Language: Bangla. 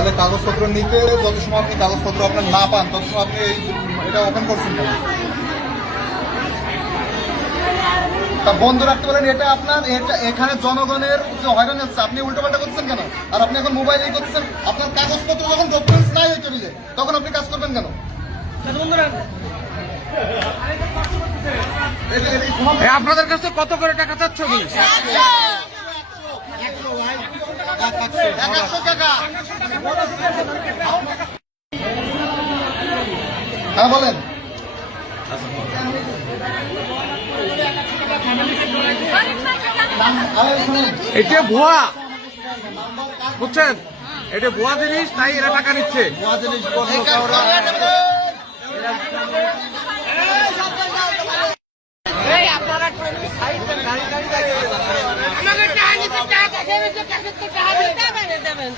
তাহলে কাগজপত্র নিতে যত সময় আপনি কাগজপত্র আপনার না পান তত সময় আপনি এটা ওপেন করছেন কেন? তা বন্ধ রাখতে বলেন, এটা আপনার, এটা এখানে জনগণের যে হয়রানি হচ্ছে, আপনি উল্টোপাল্টা করছেন কেন? আর আপনি এখন মোবাইলেই করছেন। আপনার কাগজপত্র যখন ডকুমেন্টস নাই ওই টেবিলে, তখন আপনি কাজ করবেন কেন? আপনাদের কাছে কত করে টাকা চাচ্ছ? 100 টাকা। হ্যাঁ বলেন। এটা ভুয়া, বুঝছেন? এটা ভুয়া জিনিস, তাই এরা টাকা নিচ্ছে। ভুয়া জিনিস আমাকে টাকা নিতে টাকা খেয়ে টাকা টাকা দেবেন